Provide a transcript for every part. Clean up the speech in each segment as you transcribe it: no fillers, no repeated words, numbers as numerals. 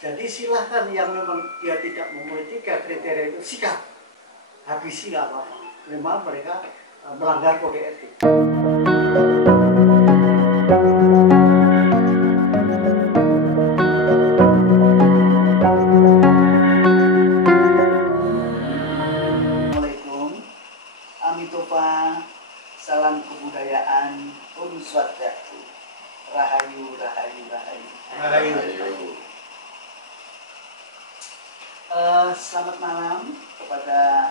Jadi silahkan yang memang dia tidak memenuhi 3 kriteria itu sikat, habisi nggak apa-apa. Memang mereka melanggar kode etik. Assalamualaikum, Amitopa, salam kebudayaan, Om Swastiastu, Rahayu, Rahayu, Rahayu. Rahayu. Selamat malam kepada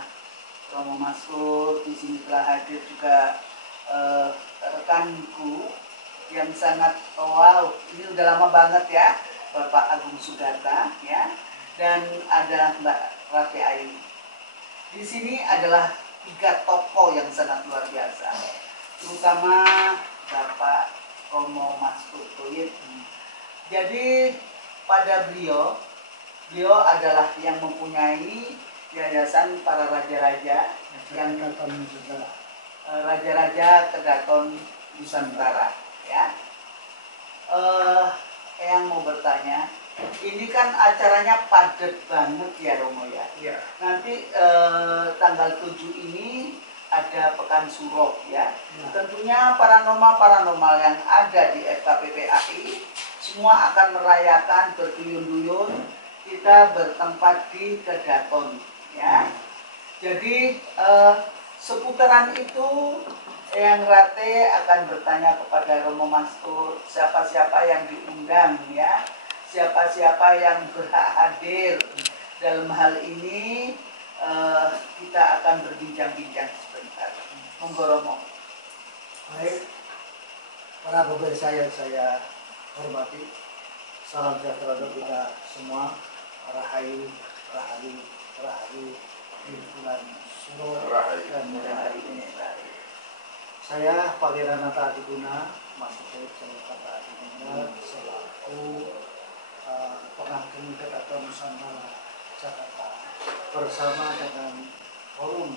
Romo Maskur. Di sini telah hadir juga rekanku yang sangat wow, ini udah lama banget ya, Bapak Agung Sudarta ya, dan ada Mbak Rati Ayu. Di sini adalah 3 tokoh yang sangat luar biasa, terutama Bapak Romo Maskur Toyib. Jadi pada beliau adalah yang mempunyai yayasan para raja-raja yang raja-raja Kedaton Nusantara ya. Yang mau bertanya, ini kan acaranya padat banget ya Romo ya. Ya. Nanti tanggal 7 ini ada Pekan Suro ya. Tentunya paranormal yang ada di FKPPAI semua akan merayakan berduyun-duyun. Kita bertempat di Kedaton ya. Jadi seputaran itu yang Rate akan bertanya kepada Romo Maskur, siapa-siapa yang diundang ya, siapa-siapa yang berhak hadir. Dalam hal ini kita akan berbincang-bincang sebentar. Monggo Romo. Baik, para pemirsa yang saya hormati, salam sejahtera untuk kita semua. Rahayu, Rahayu, Rahayu di bulan Suro dan hari ini. Saya Pangeran Nata Adiguna, Masuk saya Kata Adiguna, selaku pengageng Kedaton Nusantara Jakarta, bersama dengan Forum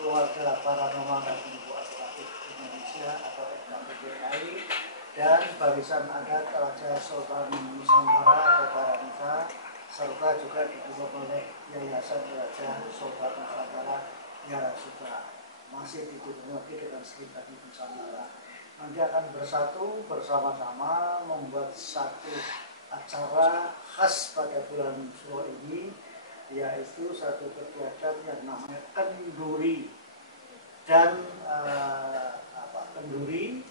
Keluarga Paranormal dan Ilmu Alternatif Indonesia atau FKPPAI dan Barisan Adat Raja Sultan Nusantara atau Paranika, serta juga didukung oleh Yayasan Raja Sultan Nusantara Yarasutra, masih didukung lagi dengan Serikat Nusantara. Nanti akan bersatu bersama-sama membuat satu acara khas pada bulan Suro ini, yaitu satu kegiatan yang namanya kenduri dan kenduri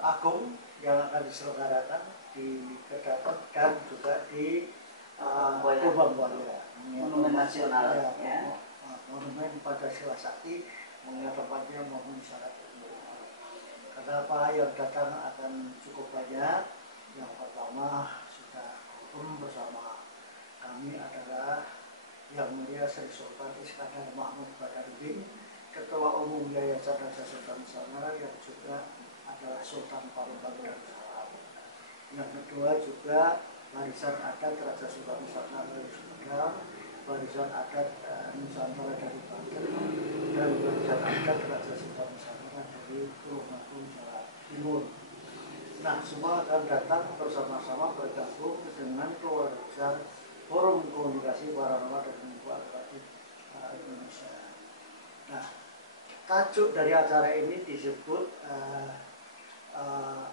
agung yang akan diselenggarakan di Kedaton dan juga di Kubangbuaya, monumen nasional ya. Monumen pada Sila Sakti, mengingat tempatnya maupun syarat umum. Kenapa yang datang akan cukup banyak? Yang pertama sudah bersama kami adalah Yang Mulia Sri Sultan Iskandar Mahmud Badarudin, Ketua Umum Yayasan Raja Sultan Nusantara yang juga adalah Sultan Palembang dan Salam. Yang kedua juga Barisan Adat Raja Sultan Nusantara dari Sumedang, Barisan Adat Nusantara dari Banten, dan Barisan Adat Raja Sultan Nusantara dari Tulungagung, Jawa Timur. Nah, semua akan datang bersama-sama bergabung dengan keluarga Forum Komunikasi Paranormal dan Ilmu Alternatif Indonesia. Nah, tajuk dari acara ini disebut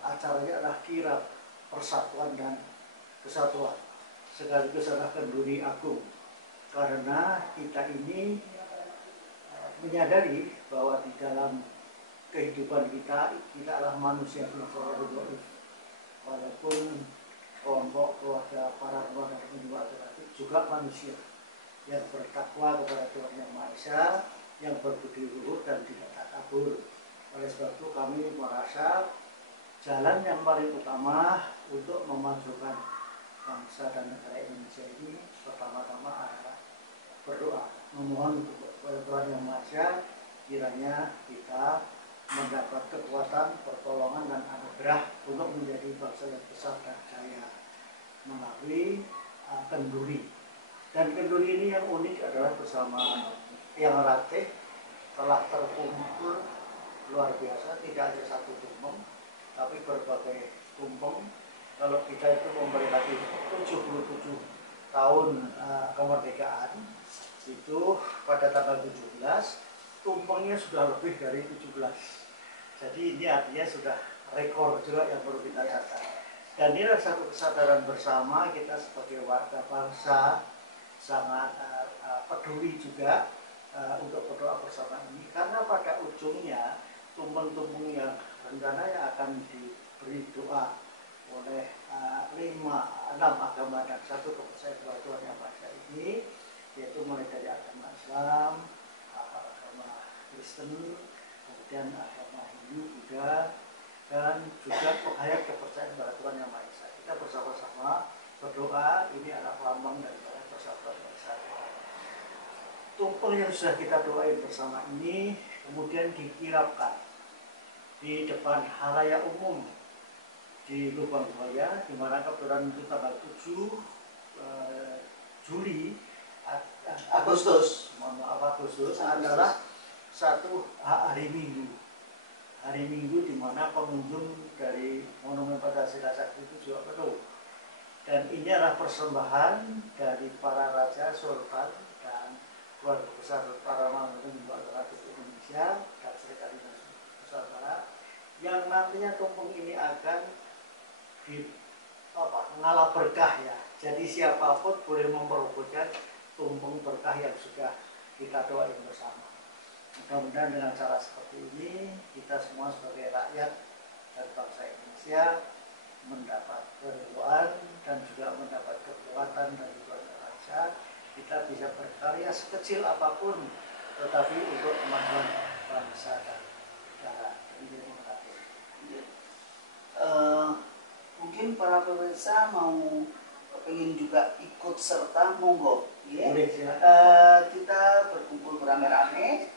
acaranya adalah Kirab Persatuan dan Kesatuan, sekaligus adalah kenduri agung, karena kita ini menyadari bahwa di dalam kehidupan kita adalah manusia filosofis, walaupun kelompok keluarga paranormal dan ilmu alternatif juga manusia yang bertakwa kepada Tuhan Yang Maha Esa, yang berbudi luhur dan tidak takabur. Oleh sebab itu kami merasa jalan yang paling utama untuk memajukan bangsa dan negara Indonesia ini pertama-tama adalah berdoa, memohon kepada Tuhan Yang Maha Esa kiranya kita mendapat kekuatan, pertolongan dan anugerah untuk menjadi bangsa yang besar dan jaya melalui kenduri. Dan kenduri ini yang unik adalah bersama Yang Ratih telah terkumpul luar biasa, tidak hanya satu tumpeng tapi berbagai tumpeng. Kalau kita itu memperingati 77 tahun kemerdekaan itu pada tanggal 17 tumpengnya sudah lebih dari 17. Jadi ini artinya sudah rekor juga yang perlu kita catat. Dan ini adalah satu kesadaran bersama kita sebagai warga bangsa sangat peduli juga untuk berdoa bersama ini, karena pada ujungnya tumpeng-tumpeng yang rencananya akan diberi doa oleh 6 agama dan 1 kepercayaan bahwa Tuhan Yang Maha Esa ini, yaitu mulai dari agama Islam, agama Kristen, kemudian agama Hindu, Buddha, dan juga penghayat kepercayaan bahwa Tuhan Yang Maha Esa. Kita bersama-sama berdoa, ini adalah lambang daripada persatuan bangsa. Tumpeng yang sudah kita doain bersama ini kemudian dikirapkan di depan halayak umum di Lubang Buaya, di mana kebetulan itu tanggal 7 Agustus adalah satu hari Minggu. Hari Minggu di mana pengunjung dari Monumen Pancasila Sakti itu juga penuh. Dan ini adalah persembahan dari para raja, sultan, dan keluarga besar para mantan Rakyat Indonesia dan Serikat Indonesia Nusantara, yang nantinya tumpeng ini akan mengalah berkah ya. Jadi siapapun boleh memperebutkan tumpeng berkah yang sudah kita doain bersama. Mudah-mudahan dengan cara seperti ini kita semua sebagai rakyat dan bangsa Indonesia mendapat keridhaan dan juga mendapat kekuatan dari Tuhan Yang Maha Esa. Kita bisa berkarya sekecil apapun, tetapi untuk kemajuan bangsa dan negara. Terima kasih. Mungkin para pemirsa mau ingin juga ikut serta, monggo. Ya. Kita berkumpul beramai-ramai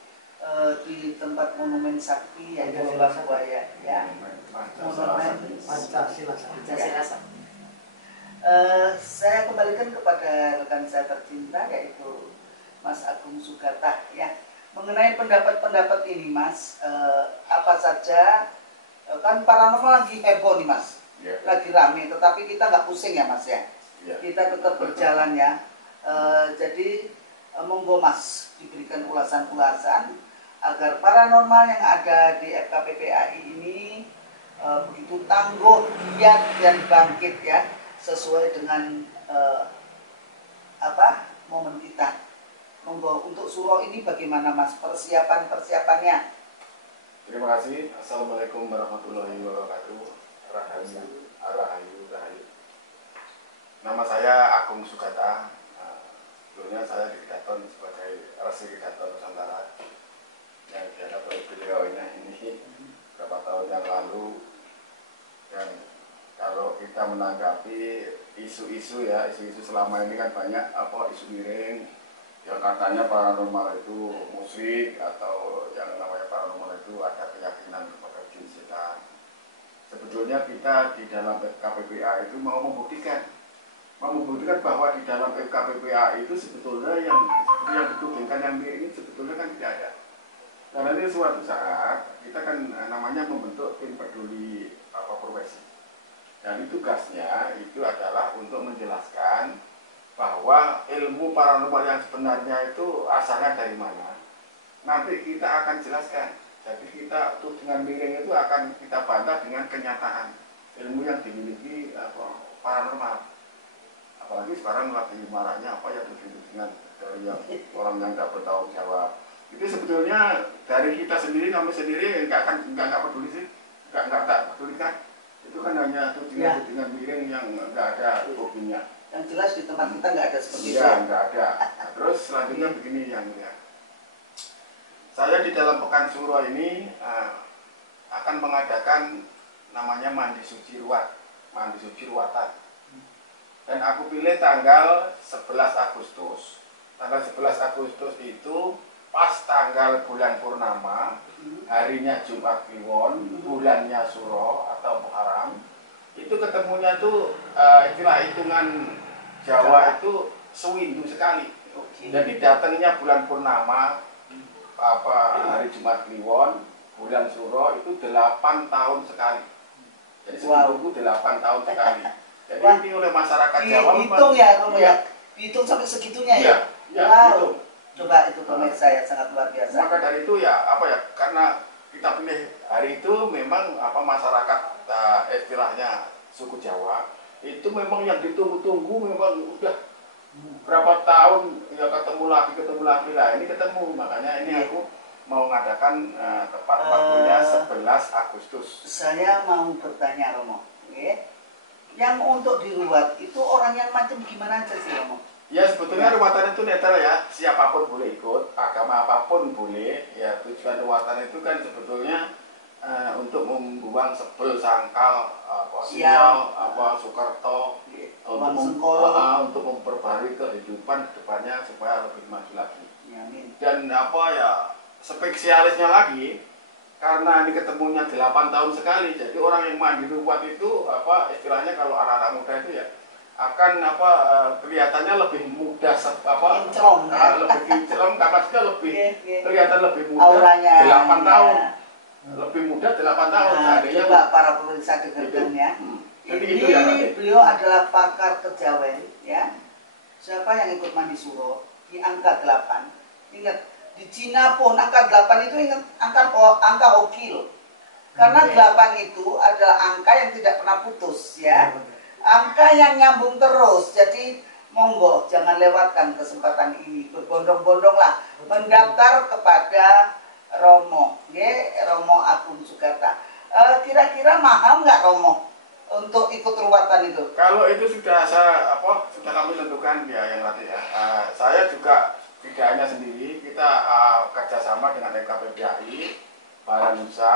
di tempat Monumen Sakti yang di Lubang Buaya, ya. Monumen Pancasila Sakti. Saya kembalikan kepada rekan saya tercinta, yaitu Mas Agung Sugata, ya. Mengenai pendapat-pendapat ini, Mas, apa saja kan paranormal lagi heboh nih, Mas, lagi rame, tetapi kita nggak pusing ya, Mas, ya. Kita tetap berjalan ya. Jadi monggo, Mas, diberikan ulasan-ulasan agar paranormal yang ada di FKPPAI ini begitu tangguh, giat dan bangkit ya, sesuai dengan momen kita. Monggo, untuk suro ini bagaimana, Mas, persiapannya? Terima kasih. Assalamualaikum warahmatullahi wabarakatuh. Rahayu. Nama saya Agung Sugata. Dulunya saya di Kedaton sebagai Resi Kedaton Nusantara yang diangkat oleh beliau ini beberapa tahun yang lalu. Dan kalau kita menanggapi isu-isu selama ini kan banyak isu miring yang katanya paranormal itu musyrik, atau yang namanya paranormal itu ada keyakinan kepada jin setan. Sebetulnya kita di dalam FKPPA itu mau membuktikan bahwa di dalam FKPPA itu sebetulnya yang ditudingkan yang miring ini sebetulnya kan tidak ada. Karena ini suatu saat kita kan namanya membentuk tim peduli profesi. Dan tugasnya itu adalah untuk menjelaskan bahwa ilmu paranormal yang sebenarnya itu asalnya dari mana. Nanti kita akan jelaskan. Jadi kita tudingan miring itu akan kita bantah dengan kenyataan ilmu yang dimiliki paranormal. Apalagi sekarang lagi maraknya tudingan dari yang orang yang tidak bertanggung jawab. Itu sebetulnya dari kita sendiri, kami sendiri nggak peduli sih, nggak peduli kan. Itu kan hanya tudingan miring yang nggak ada buktinya. Yang jelas di tempat kita nggak ada seperti itu. Iya, nggak ada. Nah, terus selanjutnya begini yang mulia. Saya di dalam Pekan Suro ini akan mengadakan namanya mandi suci ruatan. Dan aku pilih tanggal 11 Agustus. Tanggal 11 Agustus itu pas tanggal bulan purnama, harinya Jumat Kliwon, bulannya Suro atau Muharram. Itu ketemunya tuh hitungan Jawa itu sewindu sekali. Jadi datangnya bulan purnama, hari Jumat Kliwon, bulan Suro itu 8 tahun sekali. Jadi seminggu 8 tahun sekali. Jadi ini oleh masyarakat Jawa hitung ya, dihitung sampai segitunya ya? Iya, iya, wow. gitu. Coba itu pemirsa ya, sangat luar biasa. Maka dari itu ya apa ya, karena kita pilih hari itu memang apa masyarakat istilahnya suku Jawa itu memang yang ditunggu-tunggu, memang udah berapa tahun ya ketemu lagi lah, ini ketemu, makanya ini aku mau mengadakan tepat waktunya 11 Agustus. Saya mau bertanya Romo, yang untuk diruat itu orang yang macam gimana aja sih Romo? Ya sebetulnya ruatan itu netral ya, siapapun boleh ikut, agama apapun boleh. Ya tujuan ruatan itu kan sebetulnya untuk membuang sebel, sangkal, sial, Soekarto, untuk memperbarui kehidupan kedepannya supaya lebih maju lagi. Ya, dan apa ya spesialisnya lagi, karena ini ketemunya 8 tahun sekali, jadi orang yang mandi ruat itu apa istilahnya kalau anak-anak muda itu ya akan apa kelihatannya lebih mudah kinclong, lebih kinclong, kapasitasnya lebih kelihatan lebih mudah. Auranya, 8 tahun lebih mudah 8 tahun. Nah, coba para pemirsa dengarkan ya. Jadi ini beliau adalah pakar kejawen ya. Siapa yang ikut mandi suro di angka 8, ingat di Cina pun angka 8 itu ingat angka hoki loh, karena 8 itu adalah angka yang tidak pernah putus ya. Angka yang nyambung terus, jadi monggo jangan lewatkan kesempatan ini, berbondong-bondonglah mendaftar kepada Romo, Romo Agung Sugata. Kira-kira mahal nggak Romo untuk ikut ruatan itu? Kalau itu sudah sudah kami tentukan ya yang nanti ya. Saya juga tidak hanya sendiri, kita kerjasama dengan FKPPAI, Baranusa,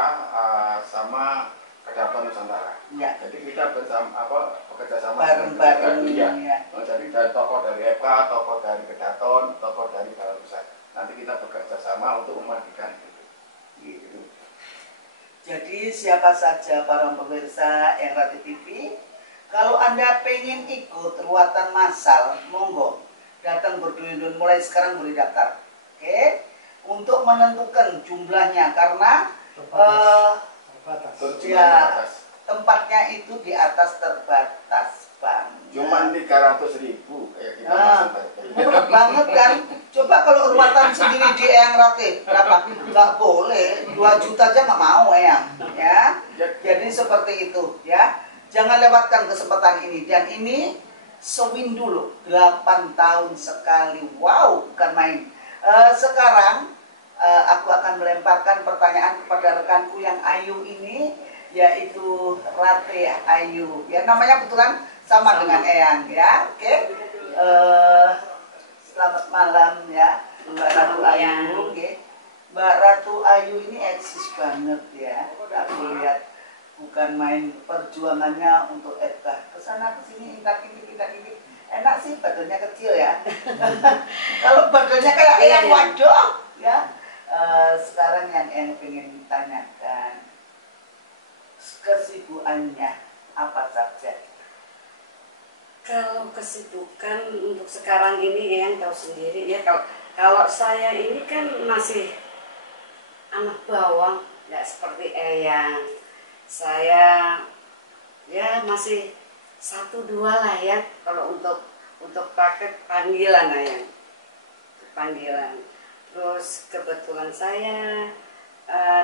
sama Kedaton Nusantara. Ya. Jadi kita bekerja sama bareng-bareng ya. Jadi dari tokoh dari FK, tokoh dari Kedaton, tokoh dari Baranusa. Nanti kita bekerja sama untuk memandikan gitu. Jadi siapa saja para pemirsa RRT TV, kalau Anda pengen ikut ruatan massal, monggo datang berduyun-duyun, mulai sekarang boleh daftar. Oke? Untuk menentukan jumlahnya karena tempatnya itu di atas terbatas banget. Cuman 300.000 kayak kita murah banget kan. Coba kalau ruatan sendiri di Eyang Rate berapa? Nggak boleh, 2 juta aja nggak mau Eyang ya. Jadi seperti itu ya. Jangan lewatkan kesempatan ini, dan ini sewindu loh, 8 tahun sekali. Wow, bukan main. Sekarang aku akan melemparkan pertanyaan kepada rekanku yang Ayu ini, yaitu Rate Ayu. Ya, namanya kebetulan sama dengan Eyang ya. Oke. Selamat malam ya, Mbak Ratu Ayu. Mbak Ratu Ayu ini eksis banget ya. Aku lihat bukan main perjuangannya untuk FK. Kesana kesini, intak ini. Enak sih, badannya kecil ya. Kalau badannya kayak Eyang, waduh ya. Sekarang yang ingin tanyakan, kesibukannya apa saja? Kalau kesibukan untuk sekarang ini yang tahu sendiri ya, kalau saya ini kan masih anak bawang, nggak seperti Eyang. Saya ya masih 1-2 lah ya kalau untuk paket panggilan Eyang, panggilan. Terus kebetulan saya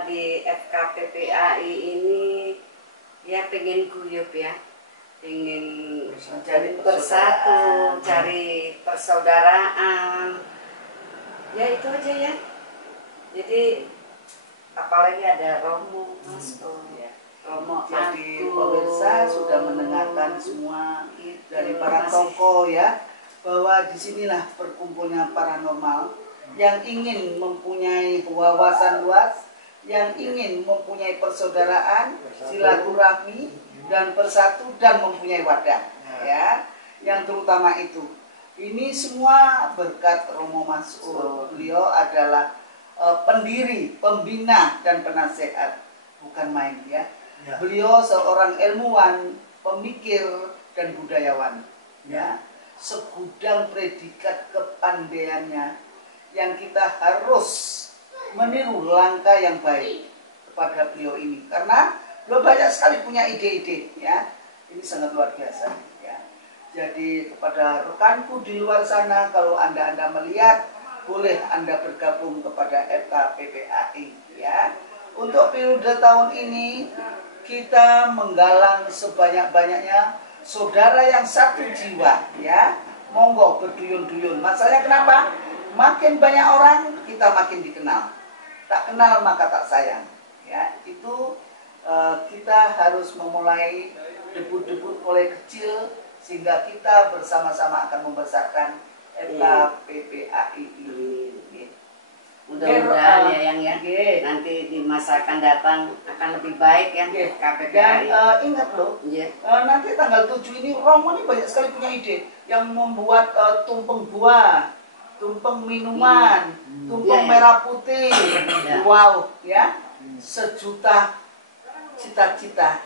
di FKPPAI ini ya pengen guyup ya, pengen mencari bersatu, cari persaudaraan, ya itu aja ya. Jadi apalagi ada Romo, Mas Romo. Jadi pemirsa sudah mendengarkan semua dari para tokoh ya, bahwa disinilah berkumpulnya paranormal yang ingin mempunyai wawasan luas, yang ingin mempunyai persaudaraan, silaturahmi, dan bersatu dan mempunyai wadah ya. Yang terutama itu, ini semua berkat Romo Mas'ud. Beliau adalah pendiri, pembina, dan penasehat, bukan main ya. Beliau seorang ilmuwan, pemikir, dan budayawan ya. Segudang predikat kepandaiannya yang kita harus meniru langkah yang baik kepada beliau ini, karena beliau banyak sekali punya ide-ide ya. Ini sangat luar biasa ya. Jadi kepada rekanku di luar sana, kalau Anda melihat, boleh Anda bergabung kepada FKPPAI ya. Untuk periode tahun ini kita menggalang sebanyak-banyaknya saudara yang satu jiwa ya. Monggo berduyun-duyun. Masalahnya kenapa? Makin banyak orang kita makin dikenal. Tak kenal maka tak sayang. Ya, itu kita harus memulai debut-debut mulai kecil sehingga kita bersama-sama akan membesarkan FKPPAI ini. Mudah-mudahan ya yang ya nanti di masa akan datang akan lebih baik ya FKPPAI. Dan ingat loh, nanti tanggal 7 ini Romo ini banyak sekali punya ide yang membuat tumpeng buah, tumpeng minuman, tumpeng merah putih. Wow ya, sejuta cita-cita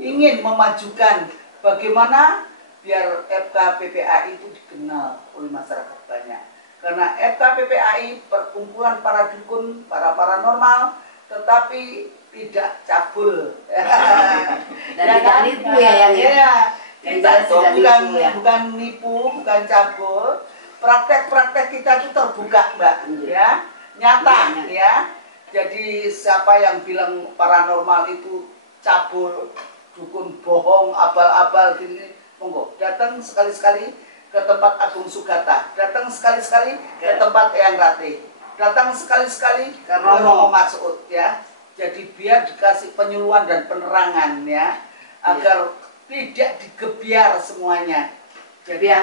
ingin memajukan bagaimana biar FKPPAI itu dikenal oleh masyarakat banyak. Karena FKPPAI perkumpulan para dukun, para paranormal, tetapi tidak cabul. Dan tidak nipu ya yang ya. Kita itu bukan nipu, bukan cabul. Praktek-praktek kita itu terbuka, Mbak, ya, nyata, ya. Jadi siapa yang bilang paranormal itu cabul, dukun bohong, abal-abal gini, monggo datang sekali-sekali ke tempat Agung Sugata, datang sekali-sekali ke tempat Eyang Ratih, datang sekali-sekali ke Romo Masud ya. Jadi biar dikasih penyuluhan dan penerangan ya, agar tidak digebiar semuanya. Jadi ya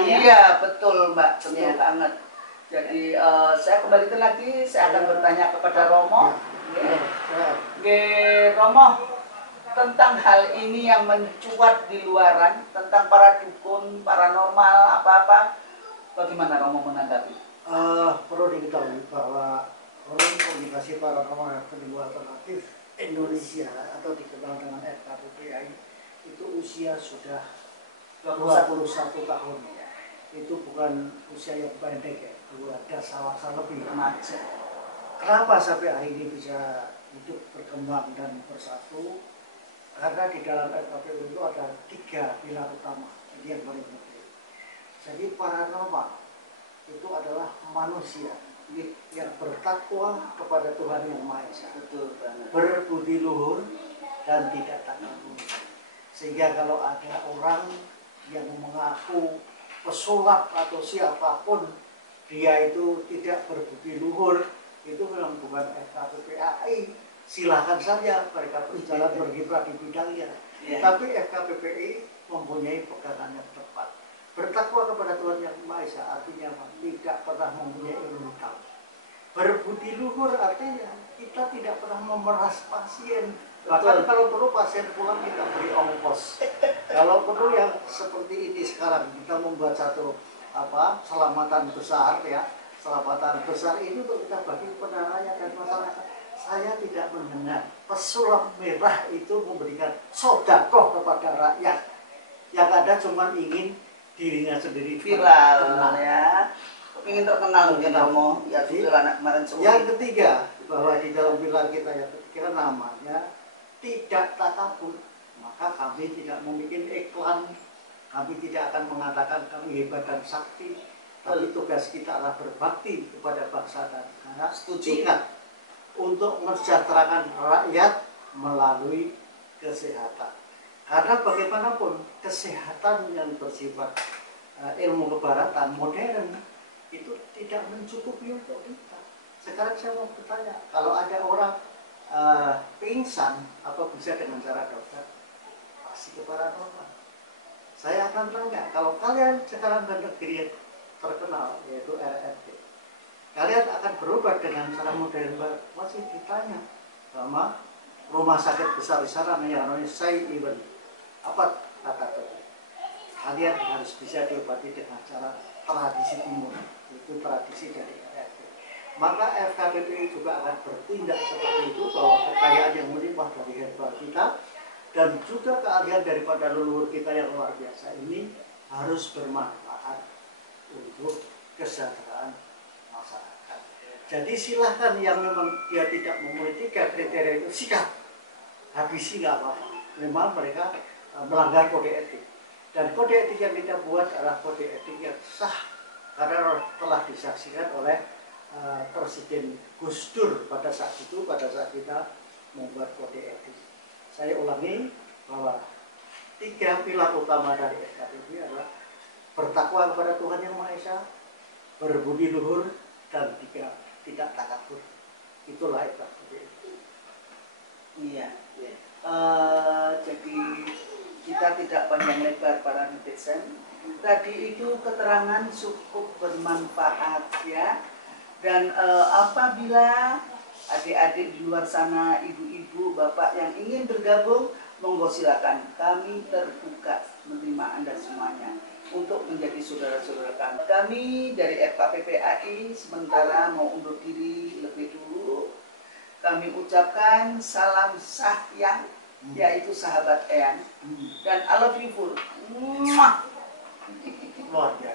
yang iya betul Mbak, betul banget. Jadi saya kembalikan lagi, saya akan bertanya kepada Romo. Romo, tentang hal ini yang mencuat di luaran, tentang para dukun, paranormal, apa-apa, bagaimana Romo menanggapi? Perlu diketahui bahwa organisasi paranormal dan penyembuhan alternatif Indonesia atau dikenal dengan FKPPAI itu usia sudah 21 tahun. Itu bukan usia yang pendek ya, dasar lebih remaja. Kenapa sampai hari ini bisa hidup, berkembang dan bersatu? Karena di dalam FKPPAI itu ada 3 pilar utama, ini yang paling penting. Jadi paranormal itu adalah manusia yang bertakwa kepada Tuhan Yang Maha Esa, berbudi luhur dan tidak takabur. Sehingga kalau ada orang yang mengaku pesulap atau siapapun, dia itu tidak berbudi luhur, itu memang bukan FKPPAI. Silahkan saja mereka berjalan berkiprah di bidangnya. Tapi FKPPAI mempunyai pegangan yang tepat. Bertakwa kepada Tuhan Yang Maha Esa artinya tidak pernah mempunyai ilmu hitam. Berbudi luhur artinya kita tidak pernah memeras pasien. Bahkan kalau perlu pasien pulang kita beri ongkos. Kalau perlu yang seperti ini sekarang kita membuat satu selamatan besar ya. Selamatan besar ini untuk kita bagi kepada rakyat dan masyarakat. Saya tidak mendengar pesulap merah itu memberikan sedekah kepada rakyat. Yang ada cuma ingin dirinya sendiri viral ya, ingin terkenal mungkin Romo ya. Anak kemarin semua. Yang ketiga, bahwa di dalam pilar kita yang ketiga namanya tidak takabur. Maka kami tidak membuat iklan, kami tidak akan mengatakan kami hebat dan sakti, tapi tugas kita adalah berbakti kepada bangsa dan negara. Ingat, untuk mensejahterakan rakyat melalui kesehatan. Karena bagaimanapun kesehatan yang bersifat ilmu kebaratan modern itu tidak mencukupi untuk kita. Sekarang saya mau bertanya, kalau ada orang pingsan, apa bisa dengan cara dokter? Pasti ke paranormal. Saya akan tanya, kalau kalian sekarang ke negeri yang terkenal yaitu RRT, kalian akan berobat dengan cara modern, masih ditanya sama rumah sakit besar di sana yang namanya Sai Iwan. Apa kata dokter? Kalian harus bisa diobati dengan cara tradisi timur, itu tradisi dari RRT. Maka FKPPAI juga akan bertindak seperti itu, bahwa kekayaan yang melimpah dari herbal kita dan juga keahlian daripada leluhur kita yang luar biasa ini harus bermanfaat untuk kesejahteraan masyarakat. Jadi silahkan yang memang dia tidak memenuhi 3 kriteria itu sikat, habisi nggak apa-apa. Memang mereka melanggar kode etik. Dan kode etik yang kita buat adalah kode etik yang sah karena telah disaksikan oleh Presiden Gus Dur pada saat itu, pada saat kita membuat kode etik. Saya ulangi bahwa 3 pilar utama dari FKPB adalah bertakwa kepada Tuhan Yang Maha Esa, berbudi luhur, dan tidak takabur. Itulah FKPB. Iya. Jadi kita tidak panjang lebar para netizen. Tadi itu keterangan cukup bermanfaat ya. Dan apabila adik-adik di luar sana, ibu-ibu, bapak yang ingin bergabung, monggo silakan. Kami terbuka menerima Anda semuanya untuk menjadi saudara-saudara kami. Kami dari FKPPAI sementara mau undur diri lebih dulu. Kami ucapkan salam sayang, yaitu sahabat Eyang. Dan I love you full. Luar biasa.